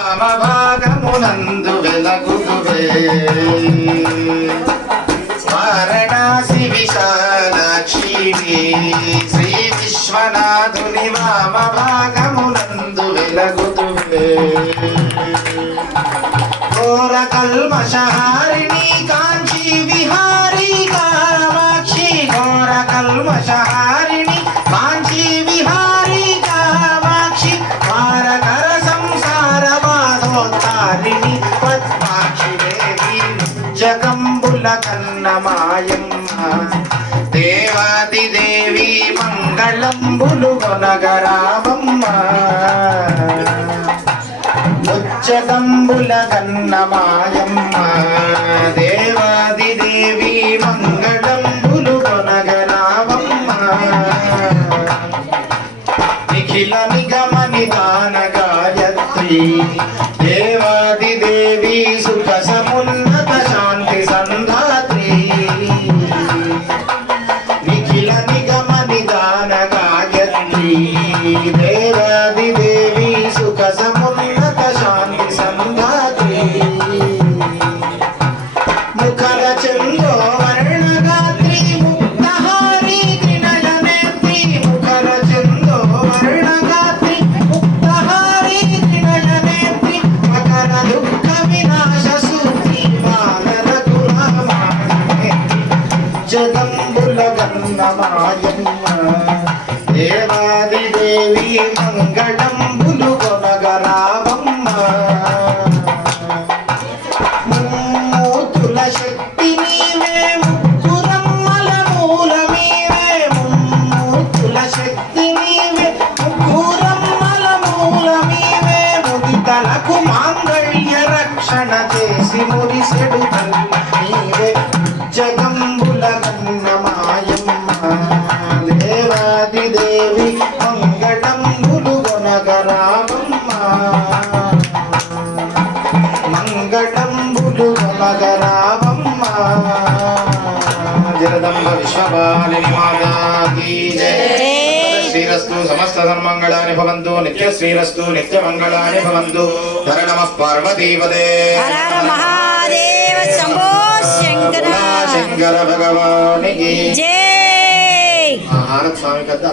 భాగమునందు వెలగుదువే వారణాసి విశాలాక్షి శ్రీ విశ్వనాథుని వామ భాగమునందు వెలగుదువే ఘోర కల్మషహారిణి కాంచీ విహారీ కామాక్షి ఘోర కల్మషహారిణి కాంచీ విహారీ కామాక్షి వారకర సంసార బాధోత్తారిణి పద్మాక్షి దేవి జగంబుల కన్నమాయమ్మ దేవాది దేవి మంగళంబులు కొనగరామమ్మ ముచ్చదంబుల కన్నమాయమ్మ దేవాది దేవి మంగళంబులు కొనగరామమ్మ నిఖిల నిగమ నిదాన గాయత్రి దేవాది దేవి సుఖ సమున్నత శాంతి సంధాత్రి నిఖిల నిగమ నిదాన గాయత్రి దేవాది దేవి సుఖ సమున్నత శాంతి సంధాత్రి ముఖర చందో వర్ణగాత్రి ముక్తహారి త్రినయనేత్రి ముఖర చందో వర్ణగాత్రి ముక్తహారి త్రినయనేత్రి మకర దుఃఖ వినాశ సూత్రి వానర కులమానేత్రి జగంబుల గన్నమాయమ్మ దేవాది దేవి మంగళంబులు కొనగరామమ్మ మూర్తుల శక్తి నీవే ముగ్గురమ్మల మూలమీవే మూర్తుల శక్తి నీవే ముగ్గురమ్మల మూలమీవే ముదితలకు మాంగళ్య రక్షణ చేసి మురిసెడు నీవే జగంబుల కన్నమాయమ్మ దేవాది దేవి మంగళంబులు కొనగరామమ్మ మంగళంబులు కొనగరామమ్మ జగదంబ విశ్వపాలిని మాతా కీ జై శ్రీరస్తు సమస్త సన్మంగళాని భవంతు నిత్య శ్రీరస్తు నిత్య మంగళాని భవంతు హర నమః పార్వతీపదే హర హర మహాదేవ శంభో శంకర శంకర భగవానికి జై ఆనంద స్వామి కథ